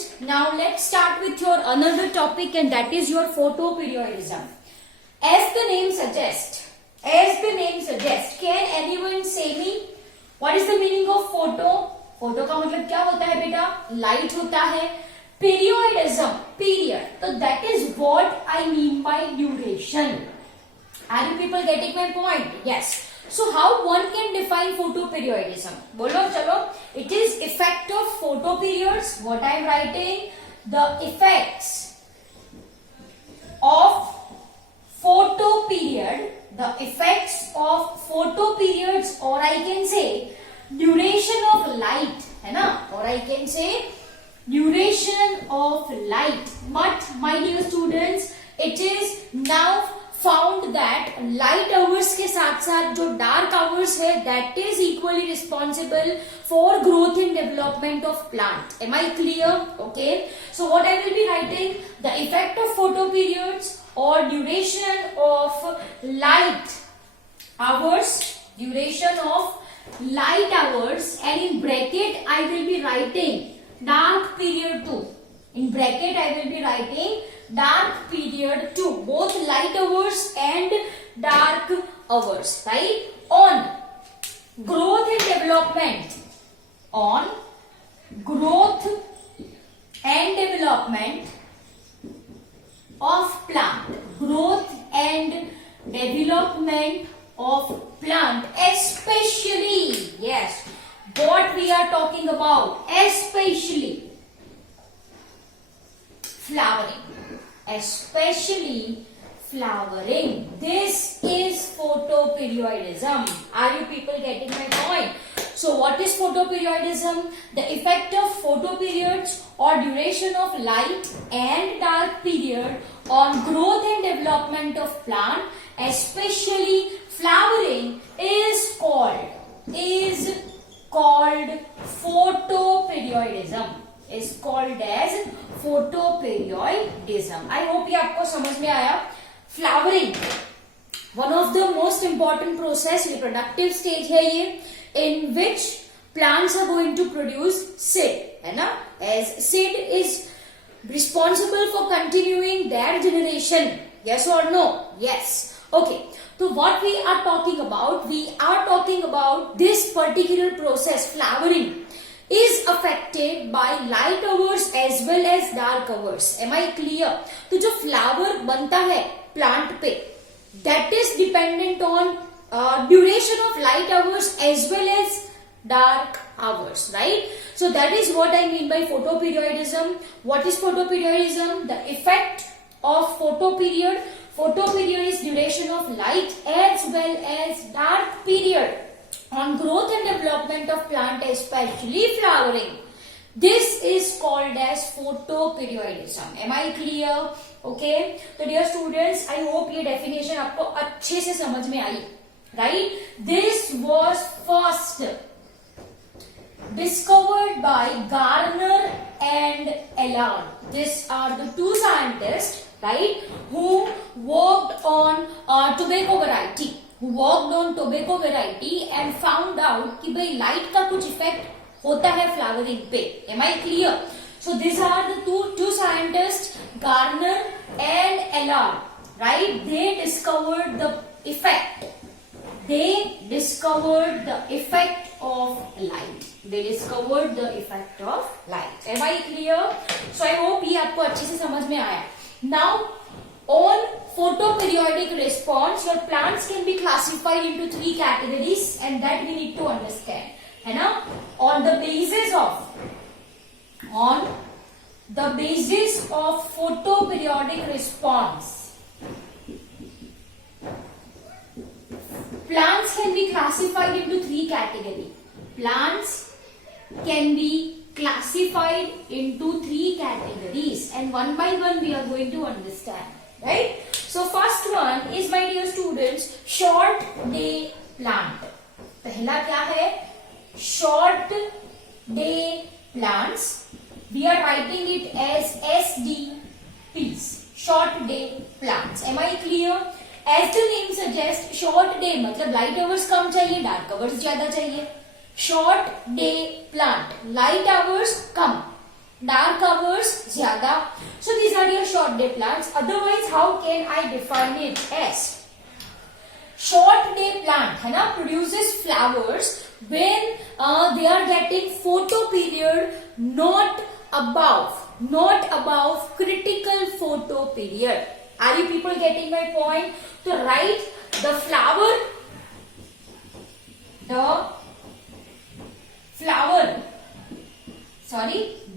students, now let's start with your another topic, and that is your photoperiodism. As the name suggests, can anyone say me what is the meaning of photo? Photo का मतलब क्या होता है बेटा? Light होता है. Periodism, period. So that is what I mean by duration. Are you people getting my point? Yes. So how one can define photoperiodism? बोलो चलो. It is effect of photoperiods. What I am writing? The effects of photoperiod. The effects of photoperiods, or I can say duration of light, है ना? Or I can say duration of light. But my dear students, it is now found that light hours के साथ साथ जो dark hours है, that is equally responsible for growth and development of plant. Am I clear? Okay. So what I will be writing, the effect of photoperiods or duration of light hours, and in bracket I will be writing dark period too. In bracket I will be writing dark period too, both light hours and dark hours, right? On growth and development, of plant, especially, yes, what we are talking about, especially flowering. This is photoperiodism. Are you people getting my point? So what is photoperiodism? The effect of photoperiods or duration of light and dark period on growth and development of plant, especially flowering, is called photoperiodism. Is called as photoperiodism. I hope ये आपको समझ में आया. Flowering, one of the most important process, reproductive stage है ये, in which plants are going to produce seed, है ना? As seed is responsible for continuing their generation. Yes or no? Yes. Okay. So what we are talking about? We are talking about this particular process, flowering, is affected by light hours as well as dark hours. Am I clear? तो जो flower बनता है plant पे, that is dependent on duration of light hours as well as dark hours, right? So that is what I mean by photoperiodism. What is photoperiodism? The effect of photoperiod. Photoperiod is duration of light as well as dark period on growth and development of plant, especially flowering. This is called as photoperiodism. Am I clear? Okay. So dear students, I hope ये definition आपको अच्छे से समझ में आई, right? This was first discovered by Garner and Allard. These are the two scientists, right, who worked on tobacco variety. And found out कि भाई light का कुछ effect होता है flowering पे. Am I clear? So these are the two scientists, Garner and Allard, right? They discovered the effect of light. Am I clear? So I hope ये आपको अच्छे से समझ में आया. Now on photoperiodic response, your plants can be classified into three categories, and that we need to understand, है ना? On the basis of photoperiodic response, plants can be classified into three categories. And one by one we are going to understand, right? So first one is, my dear students, short day plant. पहला क्या है? Short day plants. We are writing it as SDPs. Short day plants. Am I clear? As the name suggests, short day मतलब light hours कम चाहिए, dark hours ज्यादा चाहिए. Short day plant, light hours कम, dark hours ज्यादा. So these are your short day plants. Otherwise how can I define it as short day plant है ना, produces flowers when they are getting photo period not above critical photo period. Are you people getting my point? So write the flower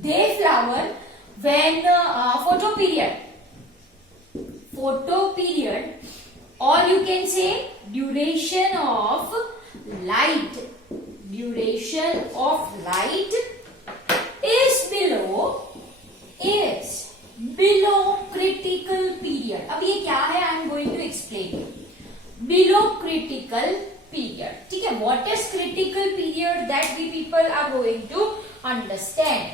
they flower when photo period, or you can say duration of light is below critical period. अब ये क्या है? I am going to explain. Below critical period. ठीक है? What is critical period? That we people are going to understand.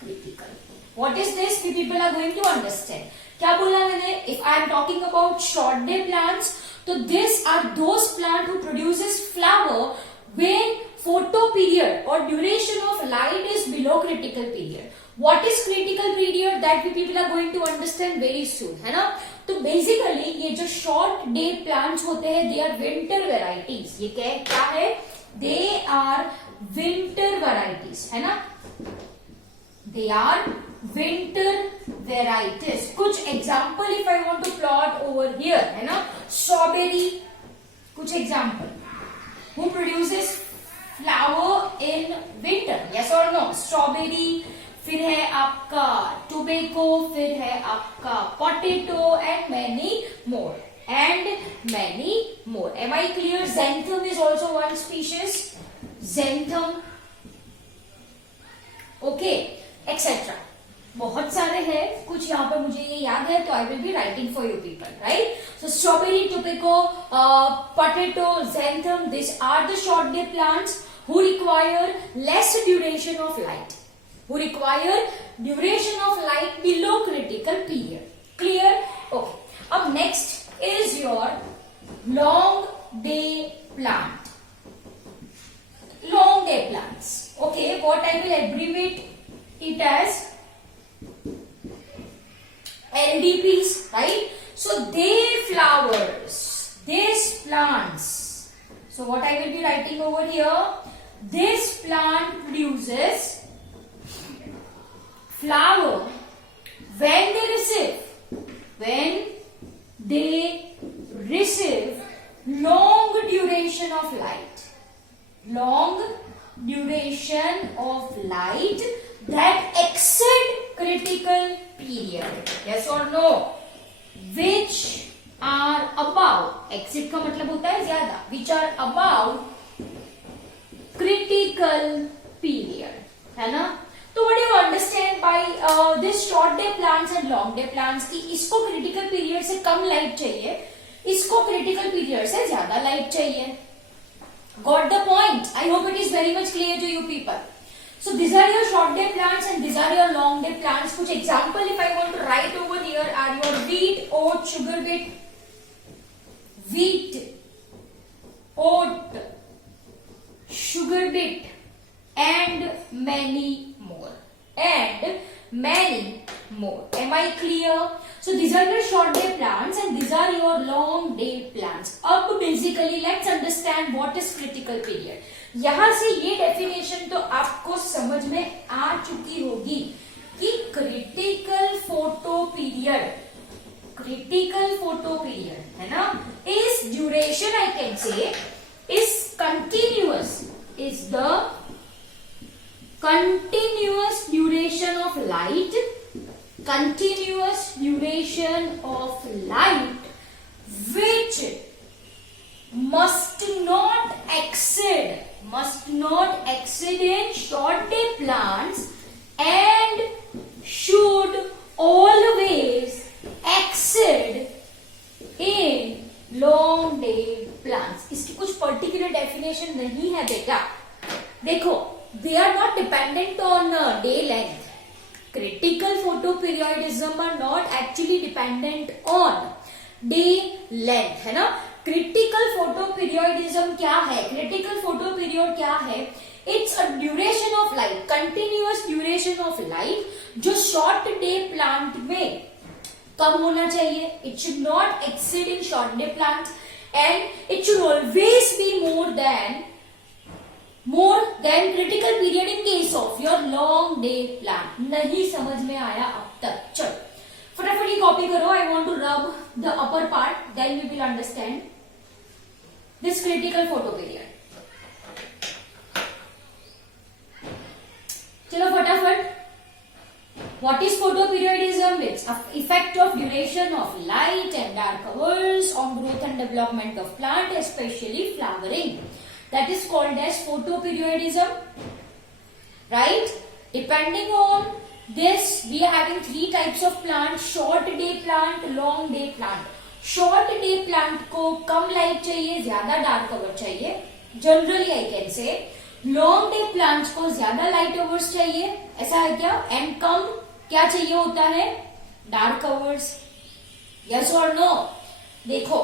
Critical. What is this? We people are going to understand. क्या बोला मैंने? If I am talking about short day plants, so these are those plants who produces flower when photo period or duration of light is below critical period. What is critical period? That we people are going to understand very soon, है ना? तो basically ये जो short day plants होते हैं, दे are winter varieties. ये क्या है? दे आर विंटर वेराइटीज, है ना? They are winter varieties. कुछ example if I want to plot over here, है ना? स्ट्रॉबेरी, कुछ example. Who produces flower in winter? Yes और नो? स्ट्रॉबेरी, फिर है आपका टोबैको, फिर है आपका potato and many more. Am I clear? Xanthan is also one species. Xanthan, okay, etc. बहुत सारे हैं. कुछ यहाँ पर मुझे ये याद है, तो आई will be writing for you people, right? So strawberry, tobacco, potato, xanthan, these are the short day plants who require less duration of light. Who require duration of light below critical period. Clear? Okay. Up next is your long day plant. Long day plants. Okay. What I will abbreviate it as LDPs, right? So they flowers. These plants. So what I will be writing over here? This plant produces flower when they receive long duration of light that exceed critical period. Yes or no? Which are above, exceed का मतलब होता है ज्यादा, which are above critical period, है ना? तो what do you understand by this short day plants and long day plants? कि इसको critical period से कम light चाहिए, इसको critical period से ज्यादा light चाहिए. Got the point? I hope it is very much clear to you people. So these are your short day plants and these are your long day plants. कुछ example if I want to write over here are your wheat, oat, sugar beet, oat, sugar beet, and many more. Am I clear? So these are your short day plants and these are your long day plants. अब basically let's understand what is critical period. यहाँ से ये definition तो आपको समझ में आ चुकी होगी कि critical photo period है ना, is duration I can say is continuous, is the continuous duration of light which must not exceed in short day plants and should always exceed in long day plants. इसकी कुछ particular definition नहीं है बेटा. देखो, they are not dependent on day length. Critical photoperiodism are not actually dependent on day length, है ना. Critical photoperiodism क्या है? Critical photoperiod क्या है? It's a duration of life, continuous duration of life, जो शॉर्ट डे प्लांट में कम होना चाहिए. It should not exceed in short day plant and it should always be more than critical period in case of your long day plant. नहीं समझ में आया अब तक? चलो फटाफट ये कॉपी करो. I want to rub the upper part, then you will understand this critical photo period. चलो फटाफट. What is photoperiodism? It's an effect of duration of light and dark hours on growth and development of plant, especially flowering. That is called as photoperiodism. Right? Depending on this, we are having three types of plant: short day plant, long day plant. Short day plant को कम light चाहिए, ज्यादा dark cover चाहिए. Generally, I can say long day plants को ज्यादा light hours चाहिए. ऐसा है क्या? एंड कम क्या चाहिए होता है? Dark hours. यस और नो? देखो,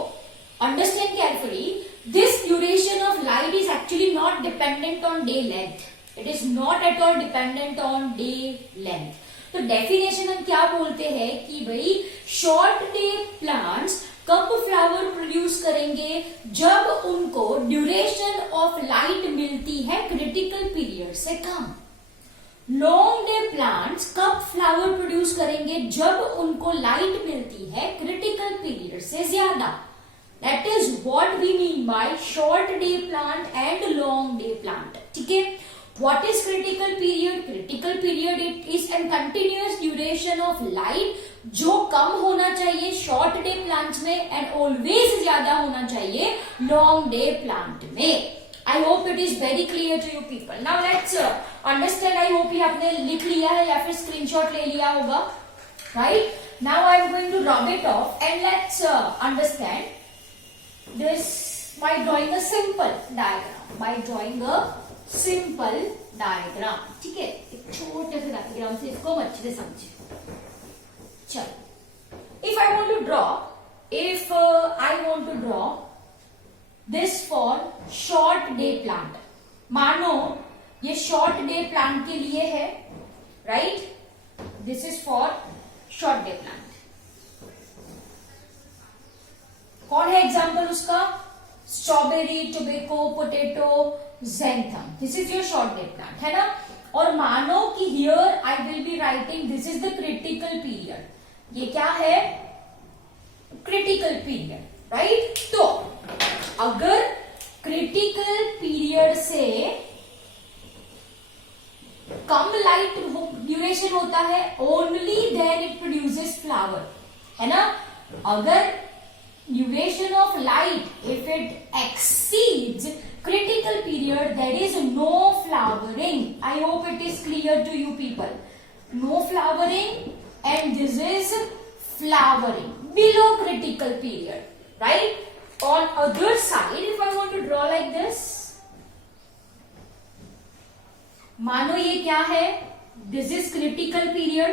understand carefully. This duration of light is actually not dependent on day length. It is not at all dependent on day length. तो डेफिनेशन हम क्या बोलते हैं कि भाई शॉर्ट डे प्लांट्स कब फ्लावर प्रोड्यूस करेंगे? जब उनको ड्यूरेशन ऑफ लाइट मिलती है क्रिटिकल पीरियड से कम. लॉन्ग डे प्लांट्स कब फ्लावर प्रोड्यूस करेंगे? जब उनको लाइट मिलती है क्रिटिकल पीरियड से ज्यादा. That is what we mean by short day plant and long day plant. ठीक है. What is critical period? Critical period it is a continuous duration of light जो कम होना चाहिए शॉर्ट डे प्लांट में and always ज्यादा होना चाहिए लॉन्ग डे प्लांट में. I hope it is very clear to you people. Now let's understand. I hope ये आपने लिख लिया है या फिर स्क्रीनशॉट ले लिया होगा. Right. Now I am going to rub it off and let's understand this by drawing a simple diagram. By drawing a simple diagram. ठीक है. एक छोटे से डायग्राम से इसको अच्छे से समझे. चलो, if I want to draw this for short day plant. मानो ये शॉर्ट डे प्लांट के लिए है. Right. This is for short day plant. कौन है एग्जाम्पल उसका? Strawberry, tobacco, potato, xanthium. This is your short day plant, है ना. और मानो कि here I will be writing this is the critical period. ये क्या है? Critical period. राइट. तो अगर क्रिटिकल पीरियड से कम लाइट ड्यूरेशन होता है only then it produces flower, है ना. अगर duration of light, if it exceeds critical period, there is no flowering. I hope it is clear to you people. No flowering and this is flowering below critical period. Right. On other side, if I want to draw like this, मानो ये क्या है? This is critical period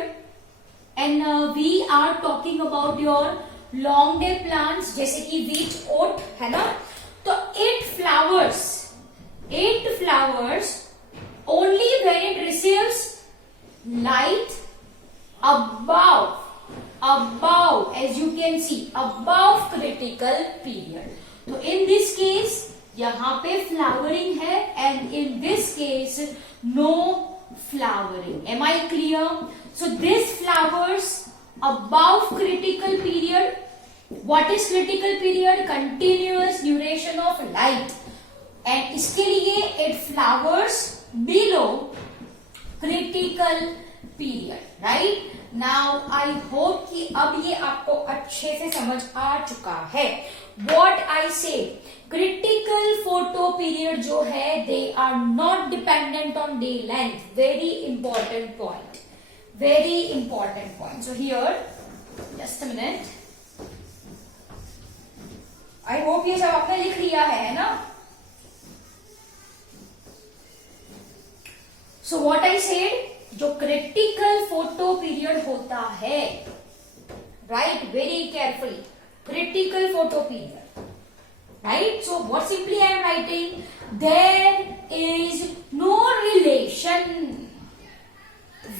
and we are talking about your long day plants जैसे कि wheat ओट, है ना. तो 8 flowers only when it receives light above, as you can see, above critical period. तो in this case यहां पे flowering है and in this case no flowering. Am I clear? So this flowers above critical period. What is critical period? Continuous duration of light. And इसके लिए it flowers below critical period. Right? Now I hope कि अब ये आपको अच्छे से समझ आ चुका है. What I say, critical photo period जो है they are not dependent on day length. Very important point. Very important point. So here, just a minute. I hope ये सब आपने लिख लिया है ना? So what I said, जो critical photo period होता है, right? Very carefully. Critical photo period. Right? So what simply I am writing, there is no duration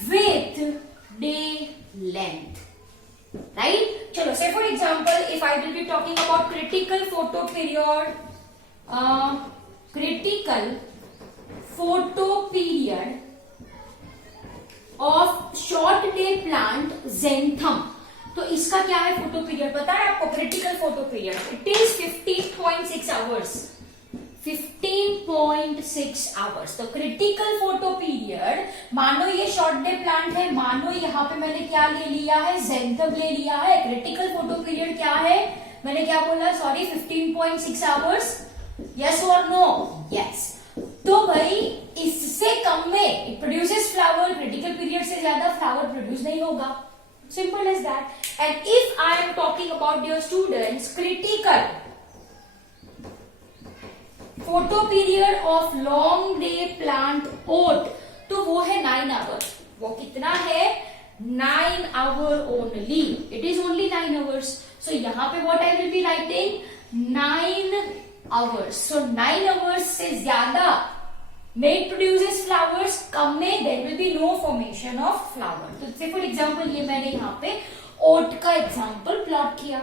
with day length, right? Chalo, say for example, if I will be talking about critical photo period, of short day plant xanthum. तो इसका क्या है photo period पता है आपको? Critical photo period it is 15.6 hours. 15.6 hours. तो critical photo period, मानो ये शॉर्ट डे प्लांट है, मानो यहाँ पे मैंने क्या ले लिया है? xanthum ले लिया है. क्रिटिकल फोटो पीरियड क्या है? मैंने क्या बोला? Sorry, 15.6 hours. यस और नो? यस. तो भाई इससे कम में it produces flower. Critical period से ज्यादा फ्लावर प्रोड्यूस नहीं होगा. Simple as that. And if I am talking about dear students, critical photo period of long day plant oat, तो वो है 9 hours. वो कितना है? 9 hour only. It is only 9 hours. So यहाँ पे what I will be writing? 9 hours. So 9 hours से ज्यादा में it produces flowers, कम में there will be no formation of flower. तो say for example ये मैंने यहाँ पे oat का example plot किया.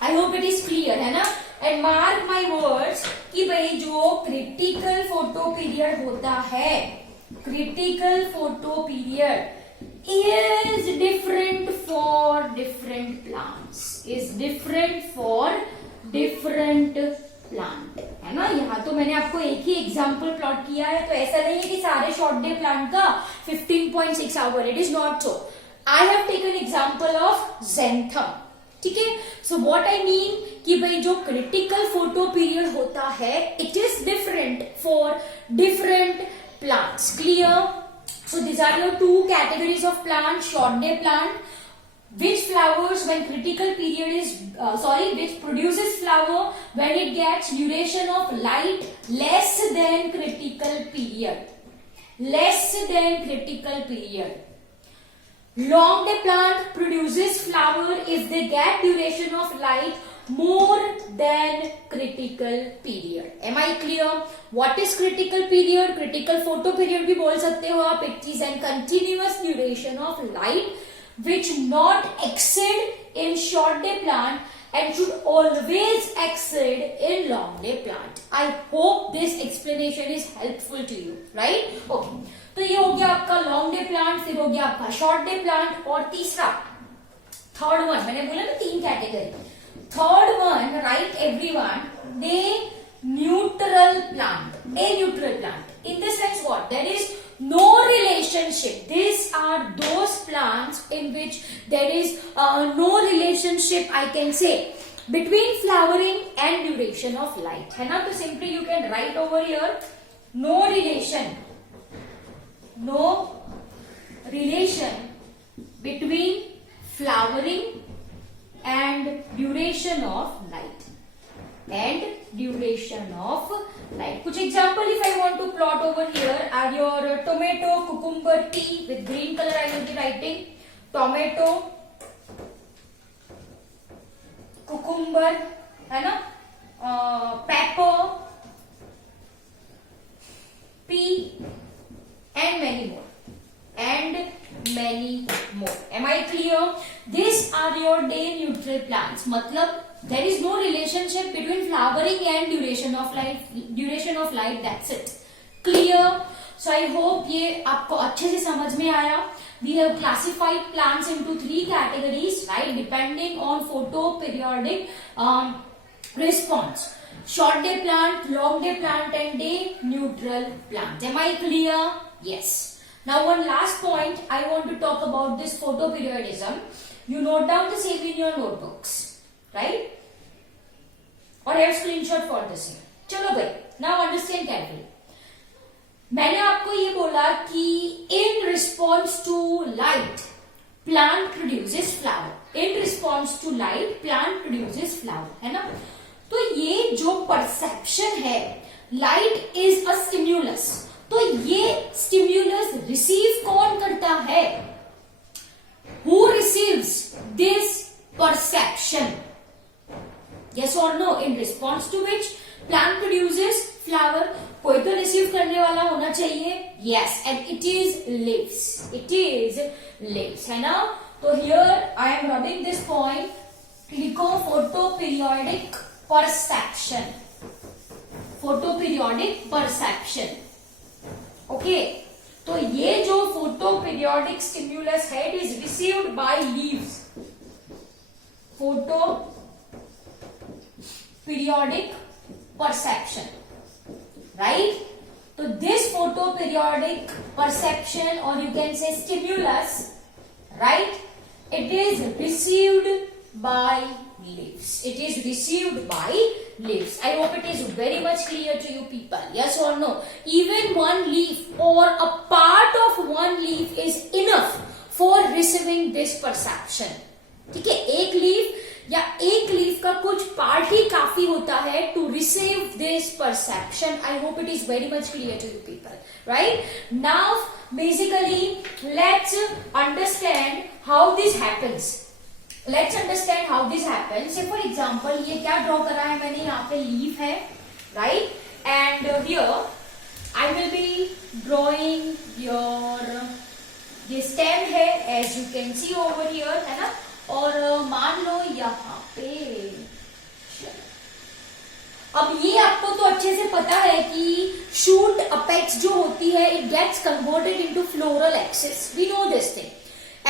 I hope it is clear है ना? And mark my words कि भाई जो critical photo period होता है, critical photo period is different for different plants. Is different for different plant, है ना? यहाँ तो मैंने आपको एक ही एग्जाम्पल प्लॉट किया है, तो ऐसा नहीं है कि सारे शॉर्ट डे प्लांट का 15.6 hour. It is not so. I have taken example of xanthum. ठीक है? सो व्हाट आई मीन कि भाई जो क्रिटिकल फोटो पीरियड होता है it is different for different plants. Clear? So this are your two categories of plant. Short day plant which flowers when critical period is which produces flower when it gets duration of light less than critical period. Long day plant produces flower if they get duration of light more than critical period. Am I clear? What is critical period? Critical photo period भी बोल सकते हो आप. It is a continuous duration of light which not exceed in short day plant and should always exceed in long day plant. I hope this explanation is helpful to you, right? Okay. तो ये हो गया आपका long day plant, फिर हो गया आपका short day plant, और तीसरा थर्ड वन, मैंने बोला ना 3 category. Third one, right everyone, day neutral plant. Day neutral plant in the sense what? There is no relationship. These are those plants in which there is no relationship, I can say, between flowering and duration of light. है ना? तो simply you can write over here no relation between flowering and duration of light. Kuch example if I want to plot over here are your tomato, cucumber, tea. With green color I will be writing tomato, cucumber, है ना? Pepper, pea, and many more. Am I clear? These are your day neutral plants. मतलब there is no relationship between flowering and duration of light. That's it. Clear? So I hope ये आपको अच्छे से समझ में आया. We have classified plants into 3 categories, right? Depending on photoperiodic response. Short day plant, long day plant, and day neutral plant. Am I clear? Yes. Now one last point I want to talk about this photoperiodism. You note down the same in your notebooks, right? Or I have screenshot for this here. चलो भाई, now understand carefully. मैंने आपको ये बोला कि in response to light, plant produces flower. In response to light, plant produces flower, है ना? तो ये जो perception है, light is a stimulus. तो ये stimulus receive कौन करता है? Who receives this perception? Yes or no? In response to which plant produces flower. कोई तो रिसीव करने वाला होना चाहिए. Yes, and it is leaves. It is leaves, है ना. तो here I am rubbing this point. लिखो photoperiodic perception. Photoperiodic perception. Okay, तो ये जो फोटो पीरियोडिक स्टिम्युलस है, it is received by leaves. Photoperiodic perception, right. तो this photoperiodic perception, और you can say stimulus, right, it is received by leaves. It is received by leaves. I hope it is very much clear to you people. Yes or no? Even one leaf or a part of one leaf is enough for receiving this perception. ठीक है, एक leaf या एक leaf का कुछ part ही काफी होता है to receive this perception. I hope it is very much clear to you people, right. Now basically let's understand how this happens. Let's understand how this happens. Say for example ये क्या draw करा है मैंने, यहाँ पे leaf है, right, and here I will be drawing your, ये stem है as you can see over here, है ना. और मान लो यहाँ पे, अब ये आपको तो अच्छे से पता है कि शूट अपेक्स जो होती है, it gets converted into floral axis. We know this thing.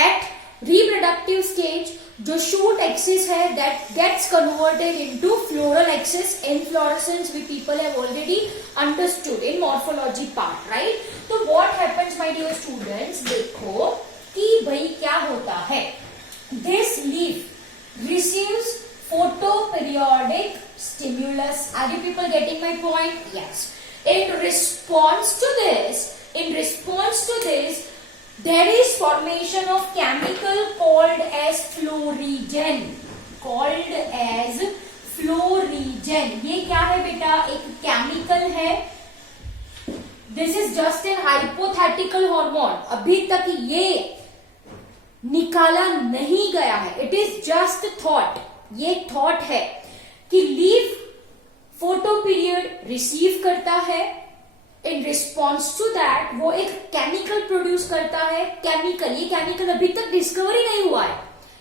At reproductive stage जो शूट एक्सिस है, that gets converted into floral axis. Inflorescence we people have already understood in morphology part, right. तो what happens my dear students, देखो कि भाई क्या होता है. This leaf receives photoperiodic stimulus. Are you people getting my point? Yes. In response to this, there is formation of chemical called as फ्लोरीजन. ये क्या है बेटा, एक केमिकल है. This is just an hypothetical hormone. अभी तक ये निकाला नहीं गया है. It is just thought. ये थॉट है कि लीफ फोटो पीरियड रिसीव करता है. इन रिस्पॉन्स टू दैट वो एक केमिकल प्रोड्यूस करता है. केमिकल, ये केमिकल अभी तक डिस्कवरी नहीं हुआ है.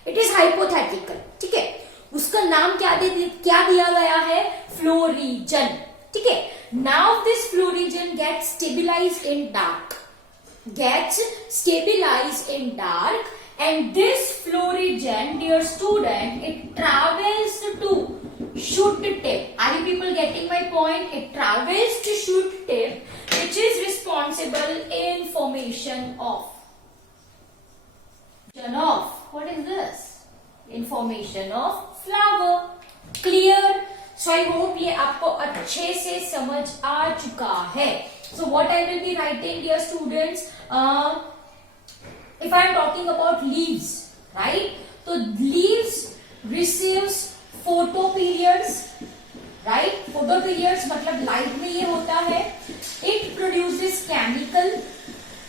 It is hypothetical. ठीक है, उसका नाम क्या दिया गया है, फ्लोरीजन. ठीक है. Now this florigen gets stabilised in dark. And this florigen, dear student, it travels to shoot tip. Are you people getting my point? It travels to shoot tip, which is responsible in formation of. What is this? In formation of flower. Clear? So I hope ये आपको अच्छे से समझ आ चुका है. So what I will be writing, dear students, if I am talking about leaves, right? So leaves receives photoperiods, right? Photoperiods मतलब light में ये होता है. It produces chemical,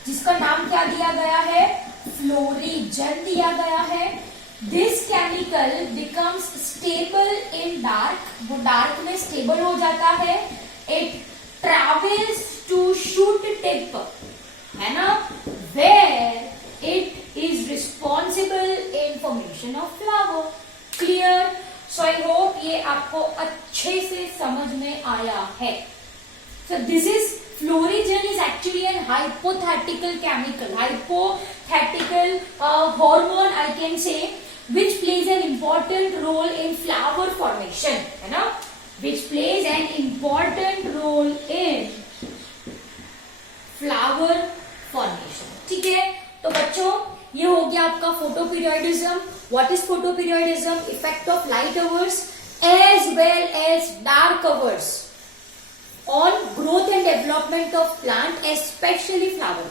जिसका नाम क्या दिया गया है, फ्लोरीजन दिया गया है. This chemical becomes stable in dark. वो डार्क में स्टेबल हो जाता है. It travels to shoot tip, है ना, where it is responsible in formation of flower. Clear? So I hope ये आपको अच्छे से समझ में आया है. So this is florigen is actually an hypothetical chemical, hypothetical hormone I can say, which plays an important role in flower formation, है ना, which plays an important role in flower formation. ठीक है. तो बच्चों ये हो गया आपका photoperiodism. What is photoperiodism? Effect of light hours as well as dark hours on growth and development of plant, especially flower.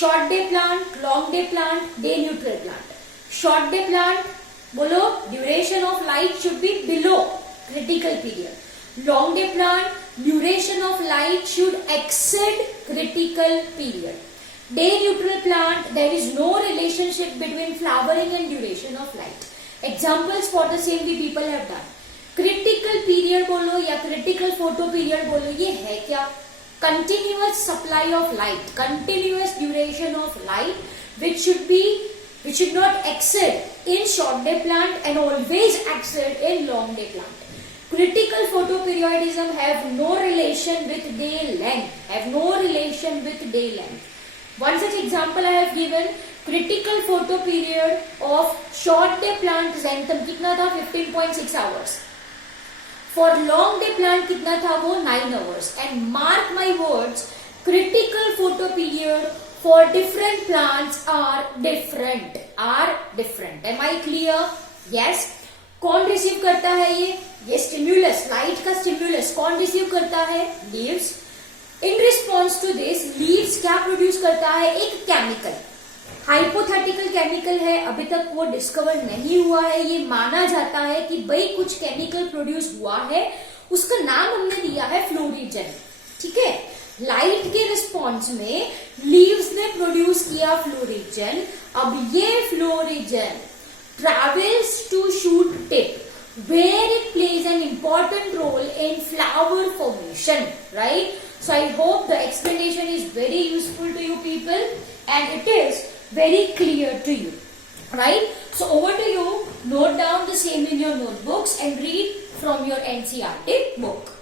Short day plant, long day plant, day neutral plant. Short day plant बोलो, duration of light should be below critical period. Long day plant, duration of light should exceed critical period. Day neutral plant, there is no relationship between flowering and duration of light. Examples for the same we people have done. Critical period बोलो या critical photo period बोलो, ये है क्या? continuous supply of light, continuous duration of light, which should not exceed in short day plant and always exceed in long day plant. Critical photoperiodism have no relation with day length. One such example I have given, critical photoperiod of short day plant xanthum कितना था 15.6 hours. For long day plant कितना था वो 9 hours. And mark my words, critical photoperiod for different plants are different. Am I clear? Yes. कौन receive करता है ये stimulus, light का स्टिम्युलस कौन रिसीव करता है? Leaves. In response to this leaves क्या प्रोड्यूस करता है? एक केमिकल, हाइपोथेटिकल केमिकल है, अभी तक वो डिस्कवर नहीं हुआ है. ये माना जाता है कि भाई कुछ केमिकल प्रोड्यूस हुआ है, उसका नाम हमने दिया है फ्लोरिजन. ठीक है, लाइट के रिस्पॉन्स में लीव्स ने प्रोड्यूस किया फ्लोरिजन. अब ये florigen travels to shoot tip where it plays an important role in flower formation, right? So I hope the explanation is very useful to you people and it is very clear to you, right? So over to you, note down the same in your notebooks and read from your NCERT book.